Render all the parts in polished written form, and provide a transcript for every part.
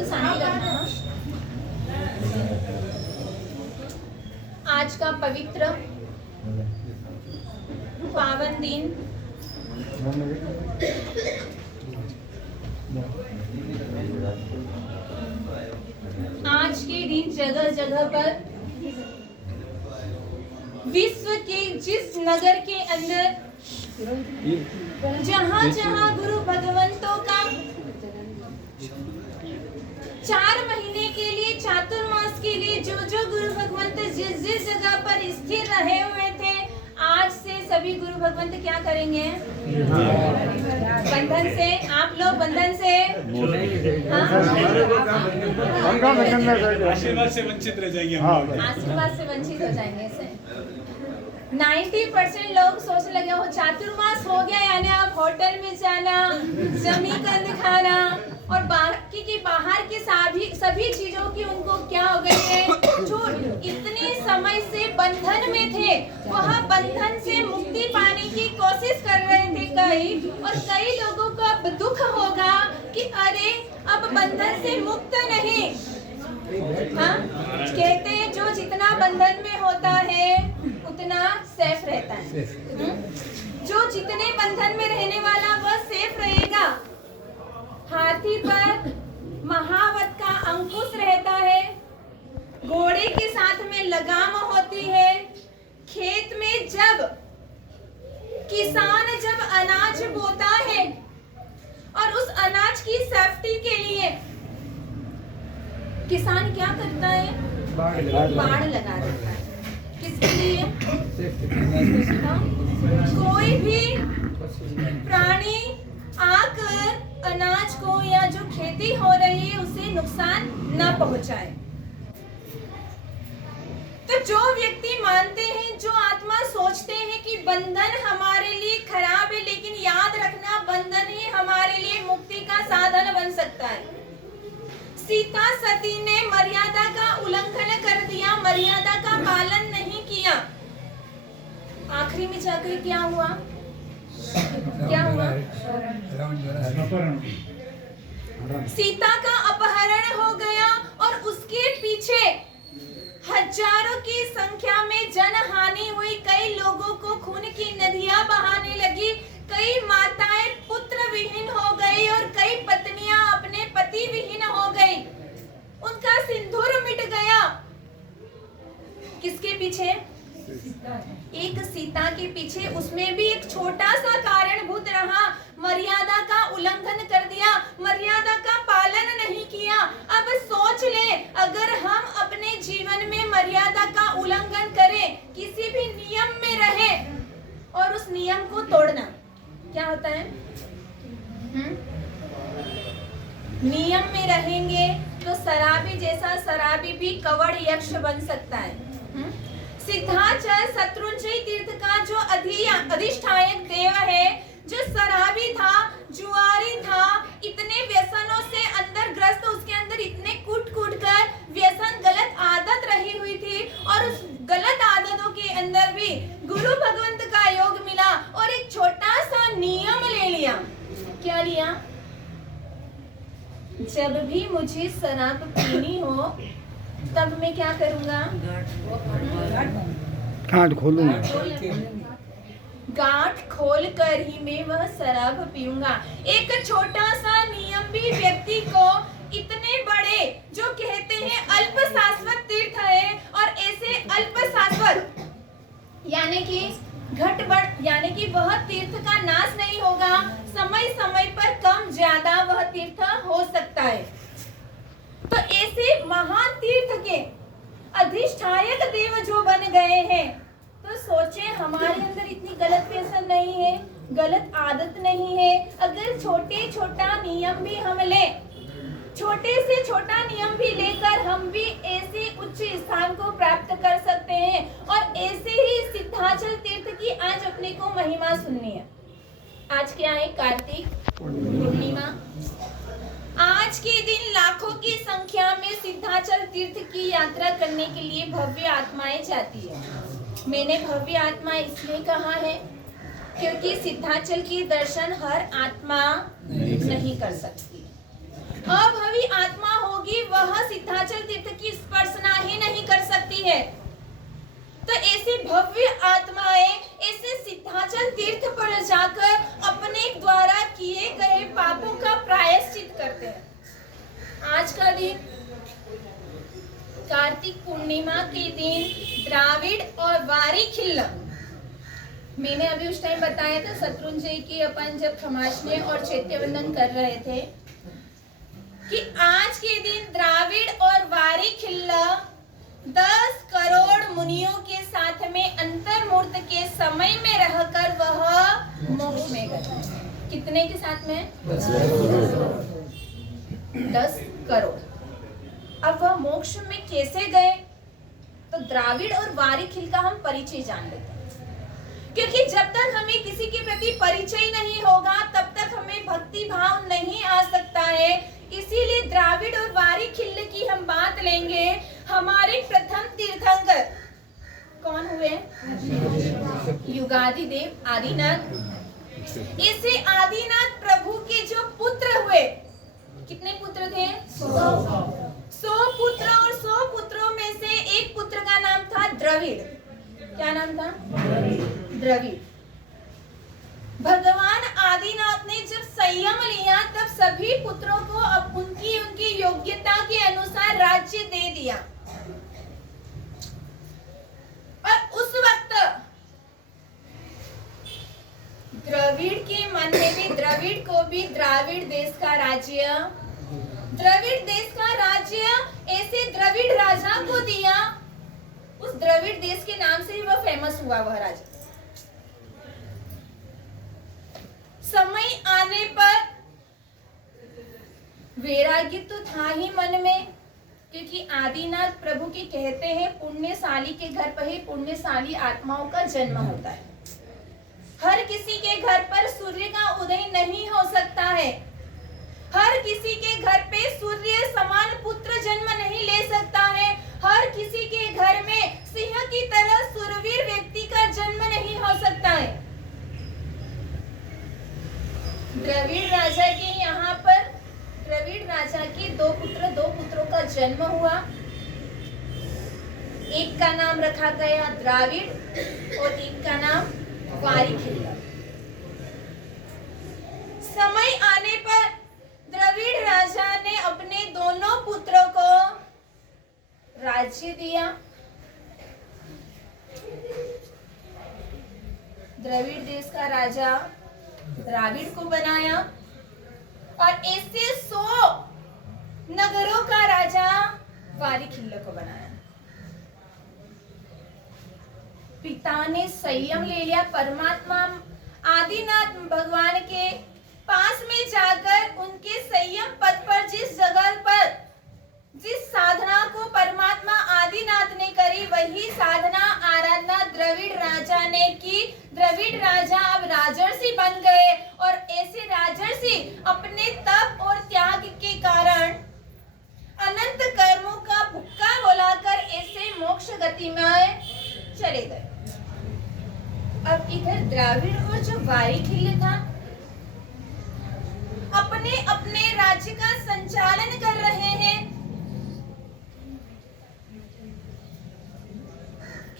तो शांति रखना। आज का पवित्र पावन दिन आज के दिन जगह जगह पर विश्व के जिस नगर के अंदर जहां जहां गुरु भगवंतों का 4 महीने के लिए चातुर्मास के लिए जो जो गुरु भगवंत जिस जिस जगह पर स्थिर रहे हुए थे, आज से सभी गुरु भगवंत क्या करेंगे? बंधन से। आप लोग बंधन से आशीर्वाद से वंचित रह जाएंगे। आशीर्वाद से वंचित हो जाएंगे। 90% लोग सोचने लगे हो चातुर्मास हो गया यानी अब होटल में जाना, जमीकंद खाना और बाकी की बाहर के सभी चीजों की उनको क्या हो गई है, जो इतने समय से बंधन में थे वह बंधन से मुक्ति पाने की कोशिश कर रहे थे कई लोगों को अब दुख होगा कि अरे अब बंधन से मुक्त नहीं। हाँ, कहते हैं जो जितना बंधन में होता है उतना सेफ रहता है। जो जितने बंधन में रहने वाला वह सेफ रहेगा। हाथी पर महावत का अंकुश रहता है, घोड़े के साथ में लगाम होती है। खेत में जब किसान जब अनाज बोता है और उस अनाज की सेफ्टी के लिए किसान क्या करता है? बाड़ लगा देता है। किसके लिए? कोई भी प्राणी आकर अनाज को या जो खेती हो रही है उसे नुकसान न पहुंचाए। तो जो व्यक्ति मानते हैं, जो आत्मा सोचते हैं कि बंधन हमारे लिए खराब है, लेकिन याद रखना बंधन ही हमारे लिए मुक्ति का साधन बन सकता है। सीता सती ने मर्यादा का उल्लंघन कर दिया, मर्यादा का पालन नहीं किया। आखिरी में जाकर क्या हुआ? क्या हुआ? सीता का अपहरण हो गया और उसके पीछे हजारों की संख्या में जनहानि हुई। कई लोगों को खून की नदियां बहाने लगी, कई माताएं पुत्र विहीन हो गई और कई पत्नियां अपने पति विहीन हो गई। उनका सिंदूर मिट गया। किसके पीछे? एक सीता के पीछे। उसमें भी एक छोटा सा कारणभूत रहा, मर्यादा का उल्लंघन कर दिया, मर्यादा का पालन नहीं किया। अब सोच ले, अगर हम अपने जीवन में मर्यादा का उल्लंघन करें, किसी भी नियम में रहे और उस नियम को तोड़ना, क्या होता है? नियम में रहेंगे तो शराबी जैसा शराबी भी कवड़ यक्ष बन सकता है। सिद्धाचल शत्रुंजय तीर्थ का जो अधिष्ठायक देव है, जो शराबी था, जुआरी था, इतने व्यसनों से अंदर ग्रस्त, उसके अंदर इतने कूट कर व्यसन गलत आदत रही हुई थी और उस गलत आदतों के अंदर भी गुरु भगवंत का योग मिला और एक छोटा सा नियम ले लिया। क्या लिया? जब भी मुझे शराब पीनी हो तब मैं क्या करूंगा? गांठ खोलूंगा। गांठ खोल कर ही मैं वह शराब पीऊंगा। एक छोटा सा नियम भी व्यक्ति को इतने बड़े जो कहते हैं अल्प शाश्वत तीर्थ है, और ऐसे अल्प शाश्वत यानी कि घट बढ़ यानी कि वह तीर्थ का नाश नहीं होगा, समय समय पर कम ज्यादा वह तीर्थ हो सकता है। तो ऐसे महान तीर्थ के अधिष्ठायक देव जो बन गए हैं, तो सोचे हमारे अंदर इतनी गलत व्यसन नहीं है, गलत आदत नहीं है। अगर छोटा नियम भी हम ले, छोटे से छोटा नियम भी लेकर हम भी ऐसे उच्च स्थान को प्राप्त कर सकते हैं। और ऐसे ही सिद्धाचल तीर्थ की आज अपने को महिमा सुननी है। आज क्या है? कार्तिक पूर्णिमा। आज के दिन लाखों की संख्या में सिद्धाचल तीर्थ की यात्रा करने के लिए भव्य आत्माएं जाती है। मैंने भव्य आत्मा इसलिए कहा है क्योंकि सिद्धाचल की दर्शन हर आत्मा नहीं कर सकती। अभवी आत्मा हो भव्य आत्माएं ऐसे सिद्धाचल तीर्थ पर जाकर अपने द्वारा किए गए पापों का प्रायश्चित करते हैं। आज का दिन कार्तिक पूर्णिमा के दिन द्राविड़ और वारी खिल्ला, मैंने अभी उस टाइम बताया था शत्रुंजय की अपन जब खमासने और चैत्यवंदन कर रहे थे कि आज के दिन द्राविड़ और वारी खिल्ला 10 करोड़ मुनियों के साथ में अंतर्मूर्त के समय में रहकर वह मोक्ष में गए। कितने के साथ में? 10 करोड़। अब वह मोक्ष में कैसे गए? तो द्राविड़ और वारी खिल का हम परिचय जान लेते हैं, क्योंकि जब तक हमें किसी के प्रति परिचय नहीं होगा तब तक हमें भक्ति भाव नहीं आ सकता है। इसीलिए द्राविड़ और वारी खिल्ल की हम बात लेंगे। हमारे प्रथम तीर्थंकर कौन हुए? युगादि देव आदिनाथ। इसे आदिनाथ प्रभु के जो पुत्र हुए, कितने पुत्र थे? 100 पुत्र, और 100 पुत्रों में से एक पुत्र का नाम था द्रविड़। क्या नाम था? द्रविड़। भगवान आदिनाथ ने जब संयम लिया तब सभी पुत्रों को अब उनकी योग्यता के अनुसार राज्य दे दिया। और उस वक्त द्रविड़ के मन में भी, द्रविड़ को भी द्राविड़ देश का राज्य, द्रविड़ देश का राज्य ऐसे द्रविड़ राजा को दिया। उस द्रविड़ देश के नाम से ही वह फेमस हुआ, वह राजा। समय आने पर वैराग्य तो था ही मन में, क्योंकि आदिनाथ प्रभु के कहते हैं पुण्यशाली के घर पर ही पुण्यशाली आत्माओं का जन्म होता है। हर किसी के घर पर सूर्य का उदय नहीं हो सकता है। हर किसी के घर पे सूर्य समान पुत्र जन्म नहीं ले सकता है। हर किसी के घर में सिंह की तरह सुरवीर व्यक्ति का जन्म नहीं हो सकता है। द्रविड़ राजा के यहाँ पर द्रविड़ राजा के दो पुत्रों का जन्म हुआ। एक का नाम रखा गया द्राविड़ और एक का नाम वारी खिल्ला। समय आने पर द्रविड़ राजा ने अपने दोनों पुत्रों को राज्य दिया। द्रविड़ देश का राजा द्राविड़ को बनाया और ऐसे 100 नगरों का राजा वारी खिल्ला को बनाया। पिता ने संयम ले लिया। परमात्मा आदिनाथ भगवान के पास में जाकर उनके संयम पद पर जिस जगह पर जिस साधना को परमात्मा आदिनाथ ने करी, वही साधना आराधना द्रविड़ राजा ने की। द्रविड़ राजा अब राजर्षि बन गए और ऐसे राजर्षि अपने तप और त्याग के कारण अनंत कर्मों का भुक्का बोलाकर ऐसे मोक्ष गति में चले गए। अब इधर द्राविड़ और जो वारी खिल्ला था अपने अपने राज्य का संचालन कर रहे हैं।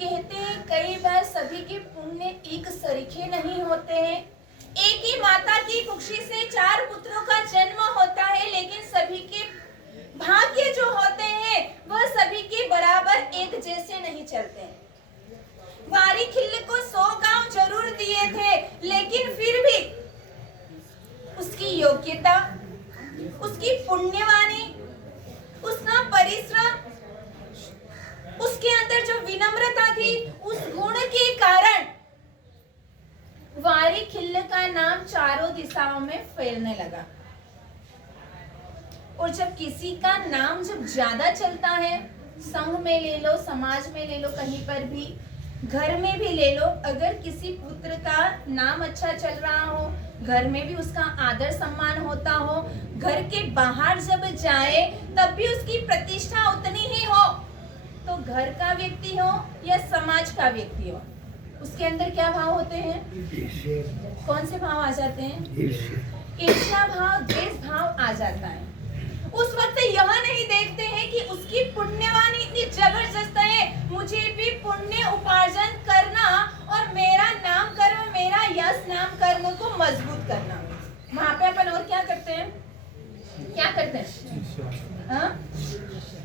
कहते हैं कई बार सभी के पुण्य एक सरीखे नहीं होते हैं। एक ही माता की कुक्षी से 4 पुत्रों का जन्म होता है, लेकिन सभी के भाग्य जो होते हैं वह सभी के बराबर एक जैसे नहीं चलते हैं। वारी खिल्ल को 100 गांव जरूर दिए थे, लेकिन फिर भी उसकी योग्यता, उसकी पुण्यवाणी, उसका परिश्रम, उसके अंदर जो विनम्रता थी, उस गुण के कारण वारी खिल्ल का नाम चारों दिशाओं में फैलने लगा। और जब किसी का नाम जब ज्यादा चलता है, संघ में ले लो, समाज में ले लो, कहीं पर भी, घर में भी ले लो, अगर किसी पुत्र का नाम अच्छा चल रहा हो, घर में भी उसका आदर सम्मान होता हो, घर के बाहर जब जाए तब भी उसकी प्रतिष्ठा उतनी ही हो, तो घर का व्यक्ति हो या समाज का व्यक्ति हो, उसके अंदर क्या भाव होते हैं? कौन से भाव आ जाते हैं? ईर्ष्या भाव, द्वेष भाव आ जाता है। उस वक्त यह नहीं देखते हैं कि उसकी पुण्यवाणी इतनी जबरदस्त है, मुझे भी पुण्य उपार्जन कर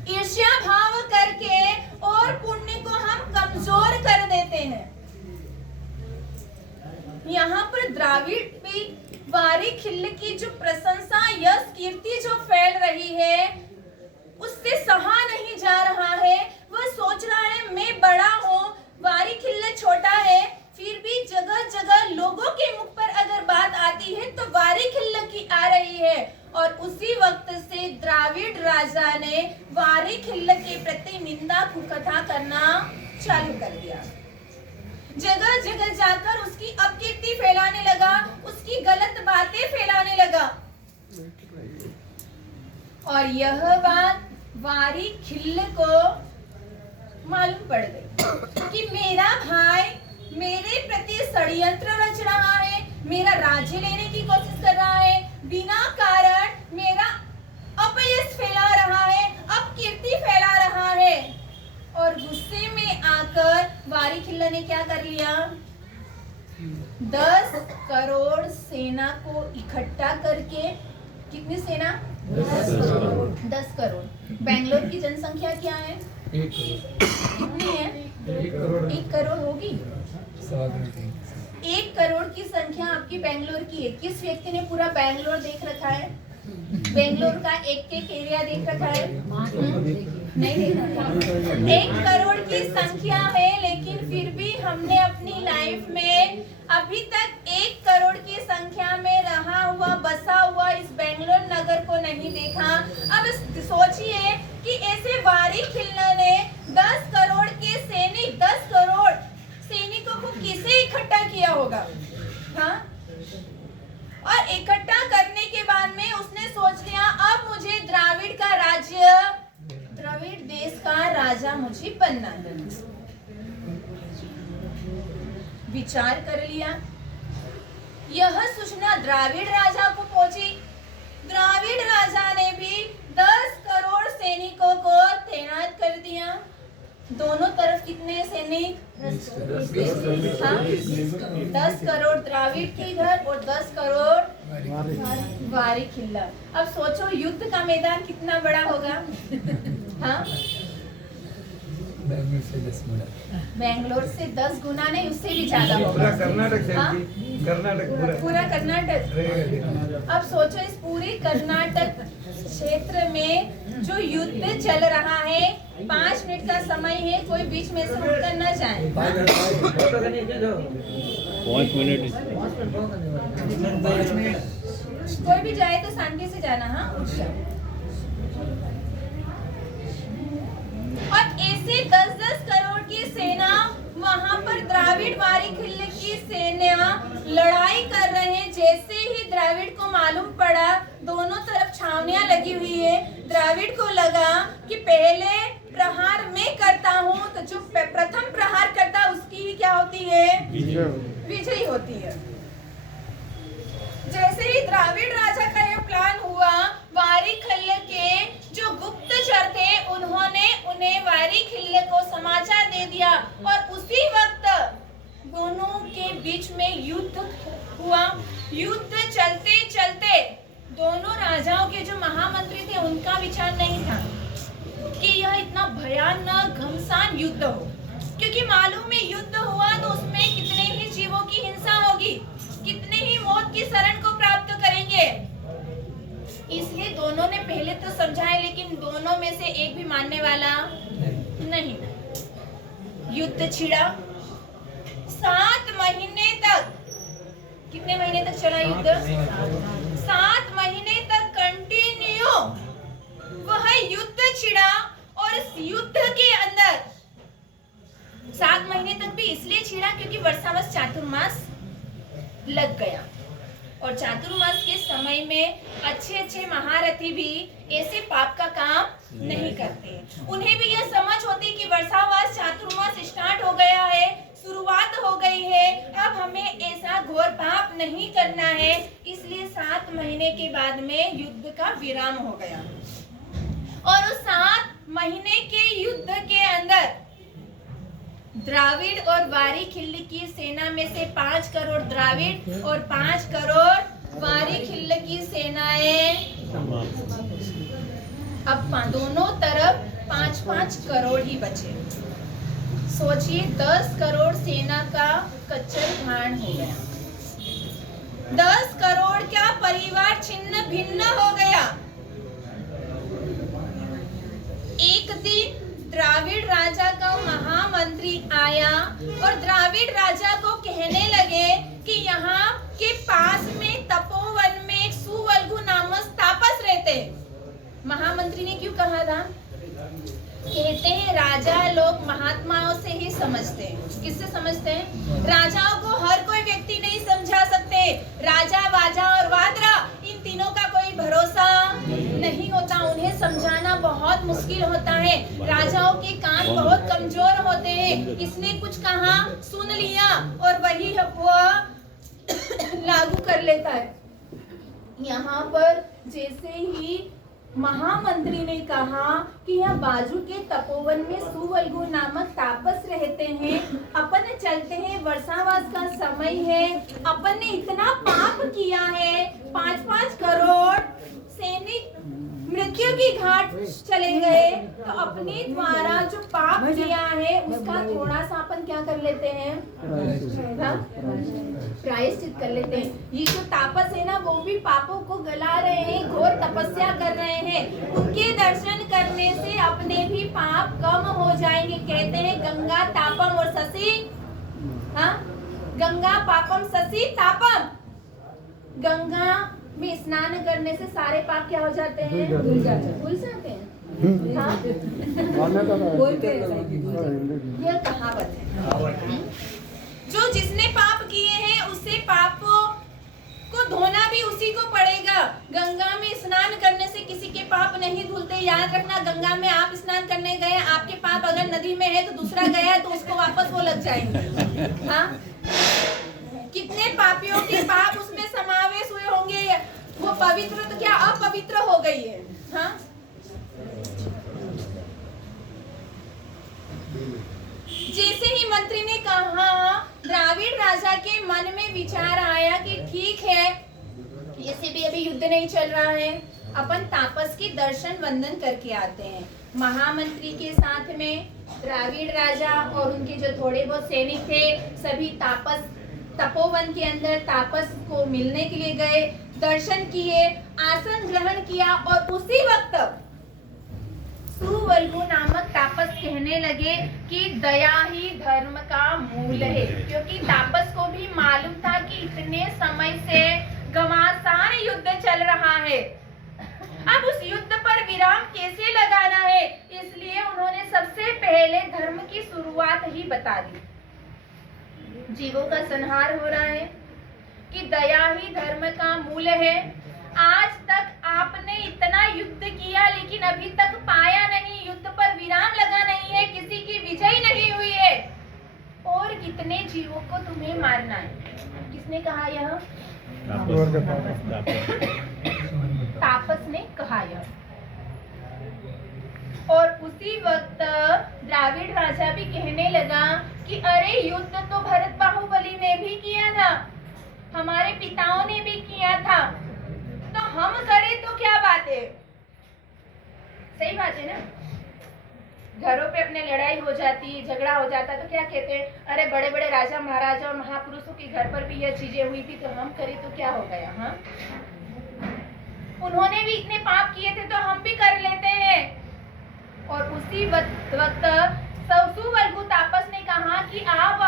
ईर्ष्या भाव करके और पुण्य को हम कमजोर कर देते हैं। यहाँ पर द्राविड़ भी वारी खिल्ल की जो प्रशंसा, यश, कीर्ति जो फैल रही है उससे सहा नहीं जा रहा है। वह सोच रहा है मैं बड़ा हूँ, वारी खिल्ल छोटा है, फिर भी जगह जगह लोगों के मुख पर अगर बात आती है तो वारी खिल्ल की आ रही है। और उसी वक्त से द्राविड़ राजा ने वारी खिल्ल के प्रति निंदा कुकथा करना चालू कर दिया। जगह जगह जाकर उसकी अपकीर्ति फैलाने लगा, उसकी गलत बातें फैलाने लगा। और यह बात वारी खिल्ल को मालूम पड़ गई कि मेरा भाई मेरे प्रति षड्यंत्र रच रहा है, मेरा राज्य लेने की कोशिश कर रहा है, बिना कारण मेरा अपयश फैला रहा है, अपकीर्ति फैला रहा है। और गुस्से में आकर वारी खिल्ल ने क्या कर लिया? 10 करोड़ सेना को इकट्ठा करके, कितनी सेना? 10 करोड़। बेंगलोर की जनसंख्या क्या है? कितनी है? 1 करोड़ होगी। 1 करोड़ की संख्या आपकी बेंगलोर की है। किस व्यक्ति ने पूरा बेंगलोर देख रखा है? बेंगलोर का एक एरिया देख रखा है? नहीं देख रखा। 1 करोड़ की संख्या है, लेकिन फिर भी हमने अपनी लाइफ में अभी तक 1 करोड़ की संख्या में रहा हुआ, बसा हुआ इस बेंगलोर नगर को नहीं देखा। अब सोचिए कि ऐसे वारी खिल्ल ने 10 करोड़ के सैनिक, 10 करोड़ सैनिकों को किसे इकट्ठा किया होगा? हाँ? और इकट्ठा करने के बाद में उसने सोच लिया अब मुझे द्राविड़ का राज्य, द्रविड़ देश का राजा मुझे बनना है। विचार कर लिया। यह सूचना द्राविड़ राजा को पहुंची। द्राविड़ राजा ने भी 10 करोड़ सैनिकों को तैनात कर दिया। दोनों तरफ कितने सैनिक? 10 करोड़ द्राविड़ के घर और 10 करोड़ वारी खिल्ल। अब सोचो युद्ध का मैदान कितना बड़ा होगा? हाँ? बेंगलोर से 10 गुना नहीं, उससे भी ज्यादा होगा। पूरा कर्नाटक, पूरा कर्नाटक। अब सोचो इस पूरे कर्नाटक क्षेत्र में जो युद्ध चल रहा है, 5 मिनट का समय है, कोई बीच में से उठकर न जाए। 5 मिनट। कोई भी जाए तो शांति से जाना। हाँ, उठ जाओ। और ऐसे 10-10 करोड़ की सेना वहां पर द्राविड़ वारी खिल्ल की सेना लड़ाई कर रहे हैं। जैसे ही द्राविड़ को मालूम पड़ा दोनों तरफ छावनियां लगी हुई है, द्राविड़ को लगा कि पहले प्रहार मैं करता हूं तो जो प्रथम प्रहार करता उसकी ही क्या होती है? विजयी होती है। जैसे ही द्राविड़ राजा का यह प्लान हुआ, वारी खिल्ल के जो गुप्तचर थे उन्होंने उन्हें वारी खिल्ल को समाचार दे दिया। और उसी वक्त दोनों के बीच में युद्ध हुआ। युद्ध चलते चलते दोनों राजाओं के जो महामंत्री थे उनका विचार नहीं था कि यह इतना भयानक घमसान युद्ध हो, क्योंकि मालूम है युद्ध हुआ तो उसमें कितने ही जीवों की हिंसा होगी, कितने ही मौत की शरण को प्राप्त करेंगे। इसलिए दोनों ने पहले तो समझाया, लेकिन दोनों में से एक भी मानने वाला नहीं। युद्ध छिड़ा। 7 महीने तक, कितने महीने तक चला युद्ध? 7 महीने तक कंटिन्यू वह युद्ध छिड़ा। और इस युद्ध के अंदर 7 महीने तक भी इसलिए छिड़ा क्योंकि वर्षावस चातुर्मास लग गया। और चातुर्मास के समय में अच्छे महारथी भी ऐसे पाप का काम नहीं करते। उन्हें भी यह समझ होती कि वर्षावास चातुर्मास स्टार्ट हो गया है, शुरुआत हो गई है, अब हमें ऐसा घोर पाप नहीं करना है। इसलिए 7 महीने के बाद में युद्ध का विराम हो गया। और उस 7 महीने के युद्ध के अंदर द्राविड़ और वारी खिल्ल की सेना में से 5 करोड़ द्राविड़ और 5 करोड़ वारी खिल्ल की सेनाएं अब दोनों तरफ 5-5 करोड़ ही बचे। सोचिए 10 करोड़ सेना का कच्चर घाण हो गया। 10 करोड़ का परिवार छिन्न भिन्न हो गया। एक दिन द्राविड़ राजा का महामंत्री आया और द्राविड़ राजा को कहने लगे कि यहाँ के पास में तपोवन में एक सुवल्गु नामक तापस रहते। महामंत्री ने क्यों कहा था? कहते हैं राजा लोग महात्माओं से ही समझते हैं। किससे समझते हैं? राजाओं को हर कोई व्यक्ति नहीं समझा सकते। राजा, वाजा और वाद्रा, इन तीनों का कोई भरोसा नहीं होता। उन्हें समझाना बहुत मुश्किल होता है। राजाओं के कान बहुत कमजोर होते हैं। इसने कुछ कहा, सुन लिया और वही वो लागू कर लेता है। यहाँ पर जैसे ही महामंत्री ने कहा कि यह बाजू के तपोवन में सुवल्गु नामक तापस रहते हैं, अपन चलते हैं, वर्षावास का समय है, अपन ने इतना पाप किया है, 5-5 करोड़ सैनिक मृत्यु की घाट चले गए, तो अपने द्वारा जो पाप किया है उसका थोड़ा सा अपन क्या कर लेते हैं? प्रायश्चित कर लेते हैं। ये जो तापस है ना, वो भी पापों को गला रहे हैं, घोर तपस्या कर रहे हैं। उनके दर्शन करने से अपने भी पाप कम हो जाएंगे। कहते हैं गंगा तापम और शशि, हाँ, गंगा पापम शशि तापम। गंगा में स्नान करने से सारे पाप क्या हो जाते हैं? भूल जाते हैं। हाँ? यह कहावत है। जो जिसने पाप किए हैं उससे पापों को धोना भी उसी को पड़ेगा। गंगा में स्नान करने से किसी के पाप नहीं धुलते। याद रखना, गंगा में आप स्नान करने गए, आपके पाप अगर नदी में है तो दूसरा गया है तो उसको वापस वो लग जाएंगे। हाँ? कितने पापियों के पाप उसमें समावेश हुए होंगे। वो पवित्र तो क्या अपवित्र हो गई है। हाँ? जैसे ही मंत्री ने कहा, द्राविड़ राजा के मन में विचार आया कि ठीक है, ऐसे भी अभी युद्ध नहीं चल रहा है, अपन तापस की दर्शन वंदन करके आते हैं। महामंत्री के साथ में द्राविड़ राजा और उनके जो थोड़े बहुत सैनिक थे, सभी तपोवन के अंदर तापस को मिलने के लिए गए, दर्शन किए, आसन ग्रहण किया और उसी वक्त सुवल्गु नामक तापस कहने लगे कि दया ही धर्म का मूल है। क्योंकि तापस को भी मालूम था कि इतने समय से घमासान युद्ध चल रहा है, अब उस युद्ध पर विराम कैसे लगाना है, इसलिए उन्होंने सबसे पहले धर्म की शुरुआत ही बता दी। जीवों का संहार हो रहा है कि दया ही धर्म का मूल है। आज तक आपने इतना युद्ध किया लेकिन अभी तक पाया नहीं, युद्ध पर विराम लगा नहीं है, किसी की विजय नहीं हुई है, और कितने जीवों को तुम्हें मारना है। किसने कहा यह? तापस ने कहा यह। और उसी वक्त द्राविड़ राजा भी कहने लगा कि अरे युद्ध तो भरत बाहुबली ने भी किया था, हमारे पिताओं ने भी किया था, तो हम करें तो क्या बात है। सही बात है ना? घरों पे अपने लड़ाई हो जाती, झगड़ा हो जाता तो क्या कहते हैं, अरे बड़े बड़े राजा महाराजा और महापुरुषों के घर पर भी यह चीजें हुई थी, तो हम करें तो क्या हो गया। हाँ, उन्होंने भी इतने पाप किए थे तो हम भी कर लेते हैं। और उसी वक्त सुवल्गु तापस ने कहा कि आप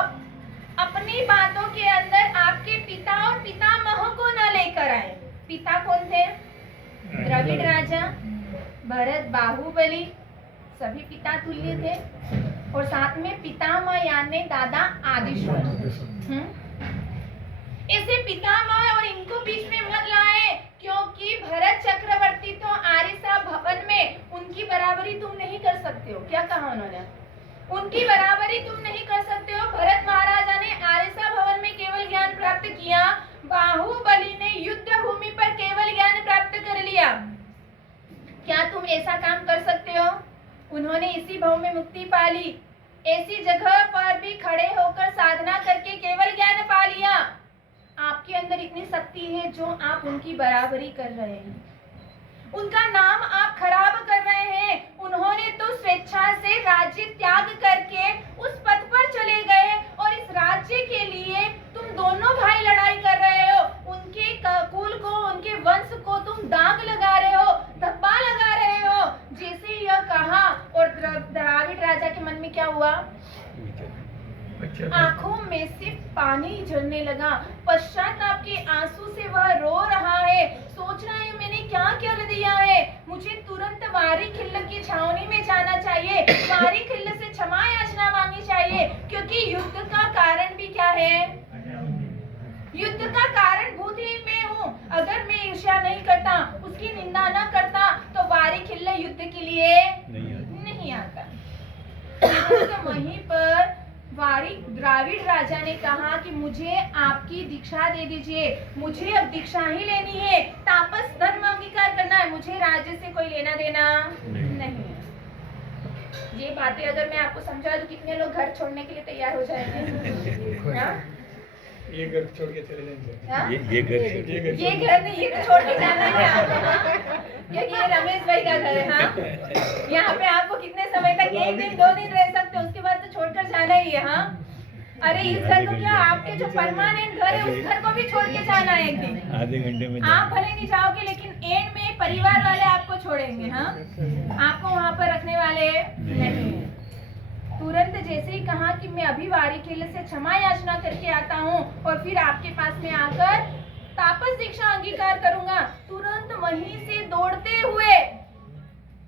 अपनी बातों के अंदर आपके पिता और पितामह को न लेकर आए। पिता कौन थे? द्रविड़ राजा, भरत बाहुबली, सभी पिता तुल्य थे, और साथ में पितामह यानी दादा आदिश्वर। इसे पितामह और इनको बीच में मत लाए, क्योंकि भरत चक्रवर्ती तो आरिसा भवन में उनकी बराबरी तुम नहीं कर सकते हो। क्या कहा उन्होंने? उनकी बराबरी तुम नहीं कर सकते हो। भरत महाराजा ने आरिसा भवन में केवल ज्ञान प्राप्त किया, बाहुबली ने युद्ध भूमि पर केवल ज्ञान प्राप्त कर लिया। क्या तुम ऐसा काम कर सकते हो? उन्होंने इसी भव में मुक्ति पा ली, ऐसी जगह पर भी खड़े होकर साधना करके केवल ज्ञान पा लिया। आपके अंदर इतनी शक्ति है जो आप उनकी बराबरी कर रहे हैं। उनका नाम आप खराब कर रहे हैं। उन्होंने तो स्वेच्छा से राज्य त्याग करके उस पद पर चले गए और इस राज्य के लिए तुम दोनों भाई लड़ाई कर रहे हो। उनके कुल को, उनके वंश को तुम दाग लगा रहे हो, धब्बा लगा रहे हो। जैसे यह कहा और द्राविड़ राजा के मन में क्या हुआ? आंखों में से पानी झरने लगा। पश्चाताप के आंसू से वह रो रहा है। सोच रहा है मैंने क्या कर दिया है, मुझे तुरंत वारी खिल्ल की छावनी में जाना चाहिए, वारी खिल्ल से क्षमा याचना मांगनी चाहिए, क्योंकि युद्ध का कारण भी क्या है? युद्ध का कारण भूत ही मैं हूँ। अगर मैं ईर्ष्या नहीं करता, उसकी निंदा न करता, तो वारी खिल्ल युद्ध के लिए नहीं आता। तो वहीं पर द्राविड़ राजा ने कहा कि मुझे आपकी दीक्षा दे दीजिए, मुझे अब दीक्षा ही लेनी है, तापस धर्म अंगीकार करना है, मुझे राज्य से कोई लेना देना नहीं। ये बातें अगर मैं आपको समझा दूं, कितने लोग घर छोड़ने के लिए तैयार हो जाएंगे? ये घर छोड़ के चले जाएंगे। ये घर नहीं, ये तो छोड़ के जाना है आपको। ये रमेश भाई का घर है। हाँ, यहाँ पे आपको कितने समय तक, 1 दिन 2 दिन रह सकते हो, उसके बाद तो छोड़कर जाना ही है। हाँ, अरे इस घर को क्या, आपके जो परमानेंट घर है उस घर को भी छोड़ के जाना है एक दिन। आधे घंटे में आप भले नहीं जाओगे, लेकिन एंड में परिवार वाले आपको छोड़ेंगे। हाँ, आपको वहाँ पर रखने वाले नहीं। तुरंत जैसे ही कहा कि मैं अभी वारी खिल्ल से क्षमा याचना करके आता हूँ और फिर आपके पास में आकर तापस दीक्षा अंगीकार करूंगा, तुरंत वहीं से दौड़ते हुए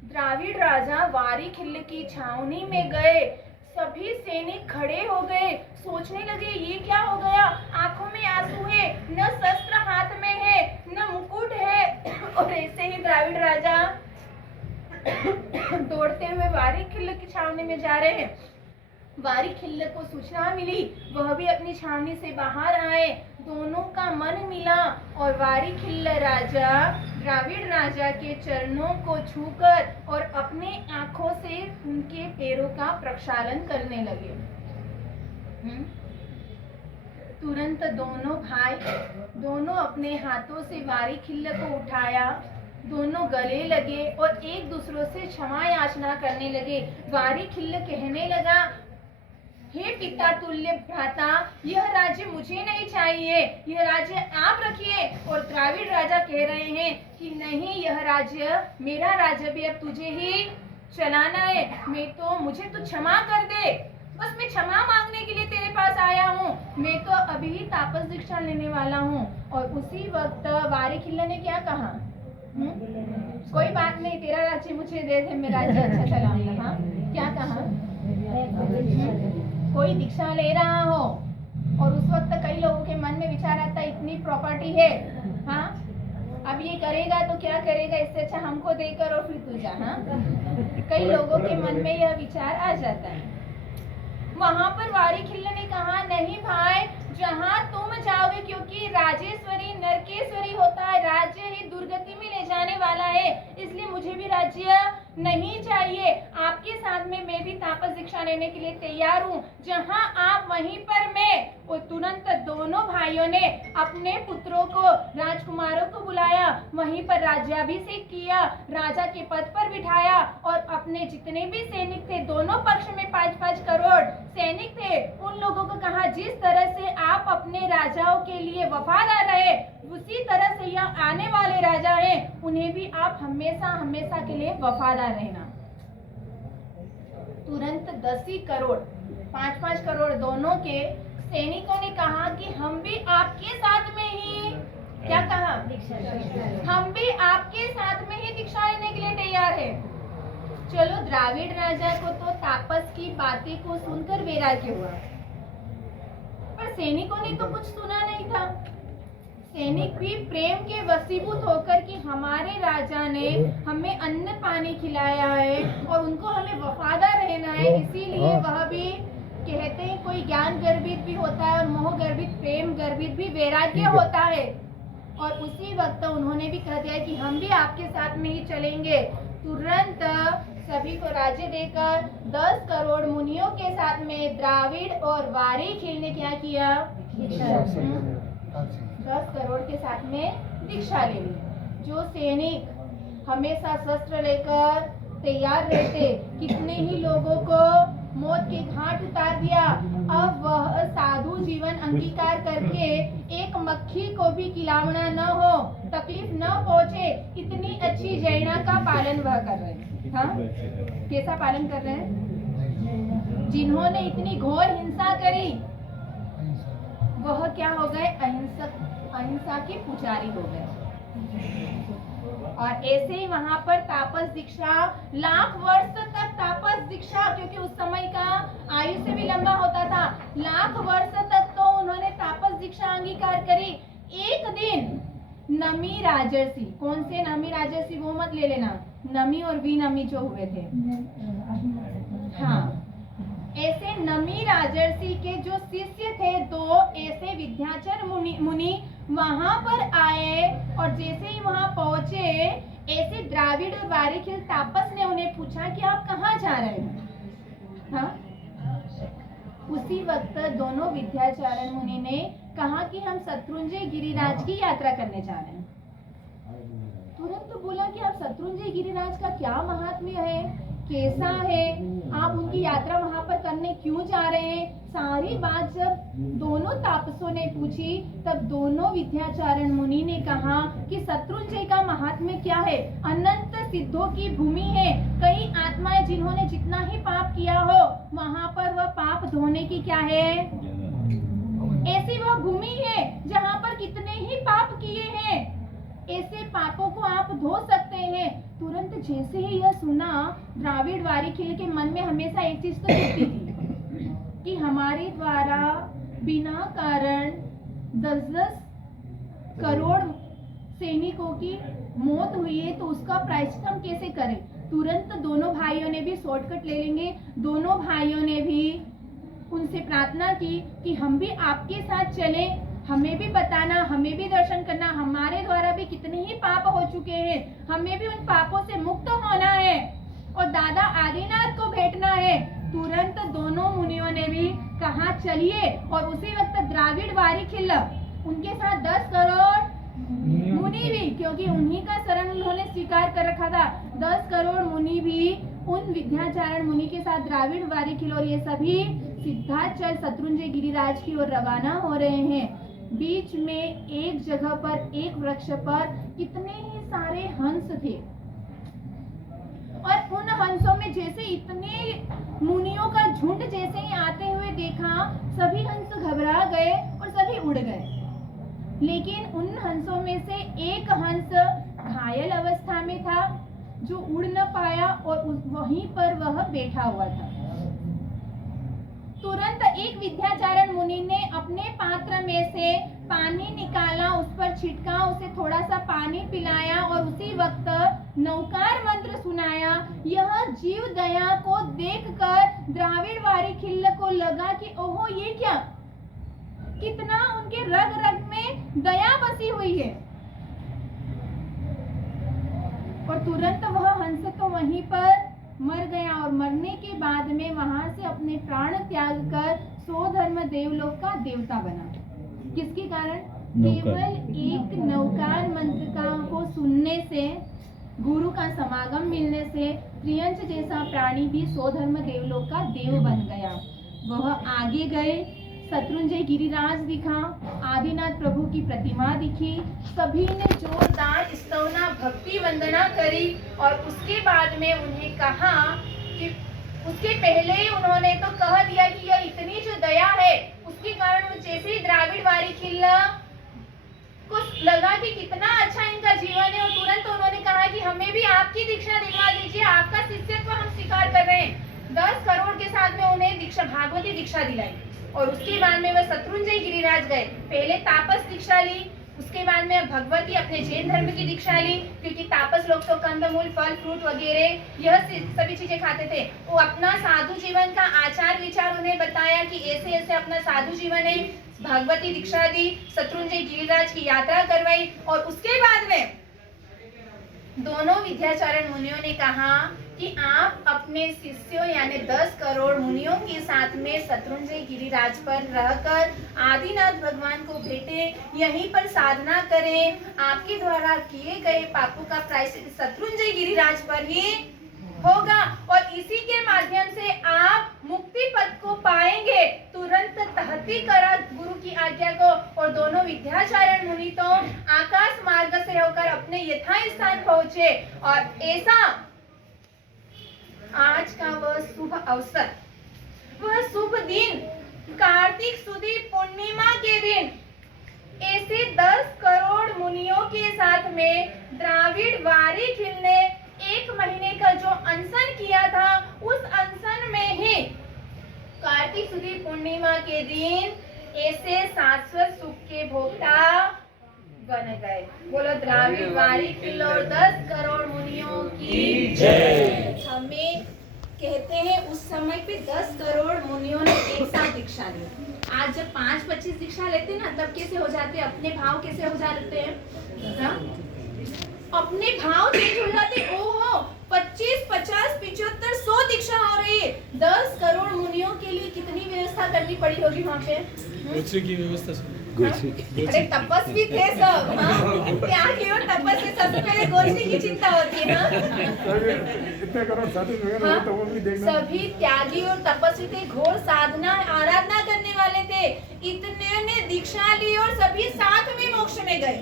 द्राविड़ राजा वारी खिल्ल की छावनी में गए। सभी सैनिक खड़े हो गए, सोचने लगे ये क्या हो गया, आंखों में आंसू है, न शस्त्र हाथ में है, न मुकुट है। और ऐसे ही द्राविड़ राजा दौड़ते हुए वारी खिल्ल की छावनी में जा रहे हैं। वारी खिल्ल को सूचना मिली, वह भी अपनी छावनी से बाहर आए, दोनों का मन मिला और वारी खिल्ल राजा द्राविड़ राजा के चरणों को छूकर और अपने आंखों से उनके पैरों का प्रक्षालन करने लगे। तुरंत दोनों भाई, दोनों अपने हाथों से वारी खिल्ल को उठाया, दोनों गले लगे और एक दूसरों से क्षमा याचना करने लगे। वारी खिल्ल कहने लगा, हे पिता तुल्य भ्राता, यह राज्य मुझे नहीं चाहिए, यह राज्य आप रखिए। और द्राविड़ राजा कह रहे हैं कि नहीं, यह राज्य मेरा राज्य भी अब तुझे ही चलाना है, मुझे तो क्षमा कर दे, बस मैं क्षमा मांगने के लिए तेरे पास आया हूँ, मैं तो अभी ही तापस दीक्षा लेने वाला हूँ। और उसी वक्त वारी खिल्ल ने क्या कहा, कोई बात नहीं, तेरा राज्य मुझे दे दे, मैं राज्य अच्छा चलाऊंगा। हाँ, क्या कहा, कोई दीक्षा ले रहा हो और उस वक्त कई लोगों के मन में विचार आता है इतनी प्रॉपर्टी है, हाँ अब ये करेगा तो क्या करेगा, इससे अच्छा हमको देकर और फिर तू जा। हाँ, कई लोगों के मन में यह विचार आ जाता है। वहां पर वारी खिल्ल ने कहा, नहीं भाई, जहाँ तुम जाओगे, क्योंकि राजेश्वरी नरकेश्वरी होता है, राज्य ही दुर्गति में ले जाने वाला है, इसलिए मुझे भी राज्य नहीं चाहिए। आपके साथ में मैं भी तापस दीक्षा लेने के लिए तैयार हूँ, जहाँ आप वहीं पर मैं। और तुरंत दोनों भाइयों ने अपने पुत्रों को, राजकुमारों को बुलाया, वहीं पर राज्याभिषेक किया, राजा के पद पर बिठाया और अपने जितने भी सैनिक थे, दोनों पक्ष में 5-5 करोड़ सैनिक थे, उन लोगों को कहा जिस तरह से आप अपने राजाओं के लिए वफादार रहे, उसी तरह से यह आने वाले राजा हैं, उन्हें भी आप हमेशा हमेशा के लिए वफादार रहना। तुरंत 10 करोड़ 5-5 करोड़ दोनों के सैनिकों ने कहा कि हम भी आपके साथ में ही, क्या कहा, हम भी आपके साथ में ही दीक्षा लेने के लिए तैयार है। चलो, द्राविड़ राजा को तो तापस की बातें को सुनकर वैराग्य हुआ, पर सैनिकों ने तो कुछ सुना नहीं था। सैनिक भी प्रेम के वशीभूत होकर कि हमारे राजा ने हमें अन्न पानी खिलाया है और उनको हमें वफादार रहना है, इसीलिए वह भी कहते हैं कोई ज्ञान गर्भित भी होता है और मोह गर्भित, प्रेम गर्भित भी वैराग्य होता है। और उसी वक्त उन्होंने भी कह दिया कि हम भी आपके साथ में ही चलेंगे। तुरंत सभी को राज्य देकर 10 करोड़ मुनियों के साथ में द्राविड़ और वारी खिल्ल ने क्या किया, 10 करोड़ के साथ में दीक्षा ले ली। जो सैनिक हमेशा शस्त्र लेकर तैयार रहते, कितने ही लोगों को मौत के घाट उतार दिया। अब वह साधु जीवन अंगीकार करके एक मक्खी को भी किलावना न हो, तकलीफ न पहुंचे, इतनी अच्छी जैना का पालन वह कर रहे हैं। हाँ, कैसा पालन कर रहे हैं? जिन्होंने इतनी घोर हिंसा करी वह क्या हो गए? अहिंसा के पुजारी हो गए। और ऐसे ही वहां पर तापस दीक्षा, लाख वर्ष तक तापस दीक्षा, क्योंकि उस समय का आयु से भी लंबा होता था, लाख वर्ष तक तो उन्होंने तापस दीक्षा अंगीकार करी। एक दिन नमी राजर्षि, कौन से नमी राजर्षि वो मत ले लेना, नमी और विनमी जो हुए थे, हाँ, ऐसे नमी राजर्षि के जो शिष्य थे, दो ऐसे विद्याचर मुनि वहां पर आए, और जैसे ही वहां पहुंचे, ऐसे द्राविड़ और वारिखिल तापस ने उन्हें पूछा कि आप कहाँ जा रहे हैं? हाँ? उसी वक्त दोनों विद्याचरण मुनि ने कहा कि हम शत्रुंजय गिरिराज की यात्रा करने जा रहे हैं। तुरंत बोला कि आप शत्रुंजय गिरिराज का क्या महात्म्य है, कैसा है, आप उनकी यात्रा वहां पर करने क्यों जा रहे हैं? सारी बात जब दोनों तापसों ने पूछी, तब दोनों विद्याचरण मुनि ने कहा कि शत्रुंजय का महात्म्य क्या है? अनंत सिद्धों की भूमि है, कई आत्माएं जिन्होंने जितना ही पाप किया हो, वहां पर वह पाप धोने की क्या है? ऐसी वह भूमि है जहां पर कितने ही पाप किए हैं, ऐसे पापों को आप धो सकते हैं। तुरंत जैसे ही यह सुना, द्राविड़ वारिखिल के मन में हमेशा एक चीज तो दिखती थी कि हमारे द्वारा बिना कारण 10-10 करोड़ सैनिकों की मौत हुई है, तो उसका प्रायश्चित हम कैसे करें? तुरंत दोनों भाइयों ने भी शॉर्टकट ले लेंगे। दोनों भाइयों ने भी उनसे प्रार्थना की कि हम भी आपके साथ चलें, हमें भी बताना, हमें भी दर्शन करना, हमारे द्वारा भी कितने ही पाप हो चुके हैं, हमें भी उन पापों से मुक्त होना है और दादा आदिनाथ को भेंटना है। तुरंत दोनों मुनियों ने भी कहा चलिए, और उसी वक्त द्राविड़ वारिखिल उनके साथ 10 करोड़ मुनि भी, क्योंकि उन्हीं का शरण उन्होंने स्वीकार कर रखा था, 10 करोड़ मुनि भी उन विद्याचरण मुनि के साथ द्राविड़ वारिखिल और ये सभी सिद्धाचल शत्रुंजय गिरिराज की ओर रवाना हो रहे हैं। बीच में एक जगह पर, एक वृक्ष पर कितने ही सारे हंस थे, और उन हंसों में जैसे इतने मुनियों का झुंड जैसे ही आते हुए देखा, सभी हंस घबरा गए और सभी उड़ गए। लेकिन उन हंसों में से एक हंस घायल अवस्था में था, जो उड़ न पाया और वहीं पर वह बैठा हुआ था। तुरंत एक विद्याचरण मुनि ने अपने पात्र में से पानी निकाला, उस पर छिटका, उसे थोड़ा सा पानी पिलाया और उसी वक्त नौकार मंत्र सुनाया। यह जीव दया को देखकर द्राविड़ वारिखिल को लगा कि ओहो, ये क्या, कितना उनके रग रग में दया बसी हुई है। और तुरंत वह हंस तो वहीं पर मर गया, और मरने के बाद में वहां से अपने प्राण त्याग कर स्वधर्म देवलोक का देवता बना। किसके कारण? केवल एक नौकार मंत्र को सुनने से, गुरु का समागम मिलने से त्रियंच जैसा प्राणी भी स्वधर्म देवलोक का देव बन गया। वह आगे गए, शत्रुंजय गिरिराज दिखा, आदिनाथ प्रभु की प्रतिमा दिखी, सभी ने जोरदार स्तवना भक्ति वंदना करी। और उसके बाद में उन्हें कहा कि उसके पहले ही उन्होंने तो कह दिया कि यह इतनी जो दया है, उसके कारण वो जैसे ही द्राविड़ वारिखिल को लगा कि कितना अच्छा इनका जीवन है, और तुरंत उन्होंने कहा कि हमें भी आपकी दीक्षा दिलवा दीजिए, आपका शिष्यत्व हम स्वीकार कर रहे हैं। 10 करोड़ के साथ में उन्हें दीक्षा, भागवती दीक्षा दिलाई। और उसके बाद में वह शत्रुंजय गिरिराज गए, पहले तापस दीक्षा ली, उसके बाद में भगवती अपने जैन धर्म की दीक्षा ली, क्योंकि तापस लोग तो कंदमूल, फल फ्रूट वगैरह यह सभी चीजें खाते थे। वो अपना साधु जीवन का आचार विचार उन्हें बताया कि ऐसे ऐसे अपना साधु जीवन है। भगवती दीक्षा दी, शत्रुंजय गिरिराज की यात्रा करवाई, और उसके बाद में दोनों विद्याचरण मुनियों ने कहा कि आप अपने शिष्यों यानी 10 करोड़ मुनियों के साथ में शत्रुंजय गिरिराज पर रहकर आदिनाथ भगवान को भेंटे, यहीं पर साधना करें। आपके द्वारा किए गए पापों का प्रायश्चित शत्रुंजय गिरिराज पर ही होगा और इसी के माध्यम से आप मुक्ति पद को पाएंगे। तुरंत तहती करा गुरु की आज्ञा को और दोनों विद्याचारण मुनि तो आकाश मार्ग से होकर अपने यथा स्थान पहुंचे। और ऐसा आज का वह शुभ अवसर, वह शुभ दिन, कार्तिक सुदी पूर्णिमा के दिन, ऐसे 10 करोड़ मुनियों के साथ में द्राविड़ वारी खिलने 1 महीने का जो अनशन किया था, उस अनशन में ही कार्तिक सुदी पूर्णिमा के दिन ऐसे शाश्वत सुख के भोक्ता बन गए। बोलो द्राविड़ वारी खिल और 10 करोड़ मुनियों की जय। हमें कहते हैं उस समय पे 10 करोड़ मुनियों ने एक साथ दीक्षा ली। आज जब 5-25 दीक्षा लेते हैं ना, तब कैसे हो जाते हैं, अपने भाव कैसे हो जाते हैं, हाँ? अपने भाव चेंज हो जाते। ओहो 25, 50, 75, 100 दीक्षा हो रही है। 10 करोड़ मुनियों के लिए कितनी व्यवस्था करनी पड़ी होगी वहाँ पे। गोचरी की व्यवस्था अरे तपस्वी थे सब, हाँ? त्यागी और तपस्वी, सबसे पहले गोचरी की चिंता होती है, हाँ? इतने करोड़ साथी हाँ? तो वो भी देखना। सभी त्यागी और तपस्वी थे, घोर साधना आराधना करने वाले थे। इतने ने दीक्षा ली और सभी साथ में मोक्ष में गए।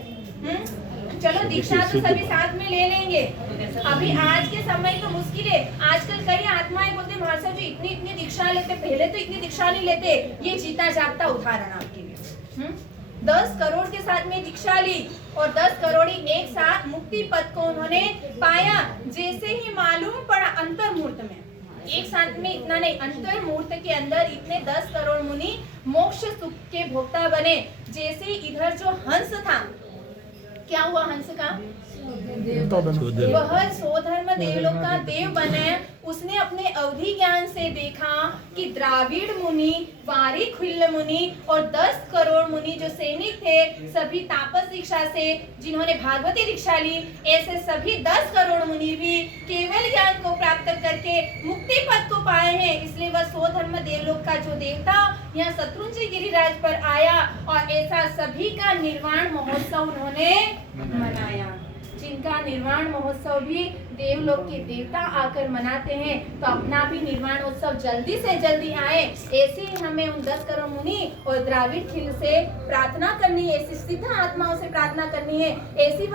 चलो दीक्षा तो सभी साथ में ले लेंगे। अभी आज के समय तो मुश्किल है। आजकल कई आत्माएं बोलते हैं महाराज जी इतनी दीक्षा लेते, पहले तो इतनी दीक्षा नहीं लेते। ये जीता जागता उदाहरण आपके लिए। 10 करोड़ के साथ में दीक्षा ली और 10 करोड़ एक साथ मुक्ति पद को उन्होंने पाया। जैसे ही मालूम पड़ा अंतर मुहूर्त में, एक साथ में इतना नहीं, अंतर मुहूर्त के अंदर इतने 10 करोड़ मुनि मोक्ष सुख के भोक्ता बने। जैसे इधर जो हंस था, क्या हुआ हंस का, वह स्वधर्म देवलोक का देव बने। उसने अपने अवधि ज्ञान से देखा कि द्राविड़ मुनि, वारी खिल्ल मुनि और 10 करोड़ मुनि जो सैनिक थे, सभी तापस दीक्षा से जिन्होंने भागवती दीक्षा ली, ऐसे सभी 10 करोड़ मुनि भी केवल ज्ञान को प्राप्त करके मुक्ति पद को पाए हैं। इसलिए वह स्वधर्म देवलोक का जो देवता यहाँ शत्रुंजय गिरिराज पर आया और ऐसा सभी का निर्वाण महोत्सव उन्होंने मनाया। जिनका निर्वाण महोत्सव भी देवलोक के देवता आकर मनाते हैं, तो अपना भी निर्वाण उत्सव जल्दी से जल्दी आए। ऐसे ही हमें उन 10 करोड़ मुनि और द्राविड़ खिल से प्रार्थना करनी है, ऐसी सिद्ध आत्माओं से प्रार्थना करनी है। ऐसी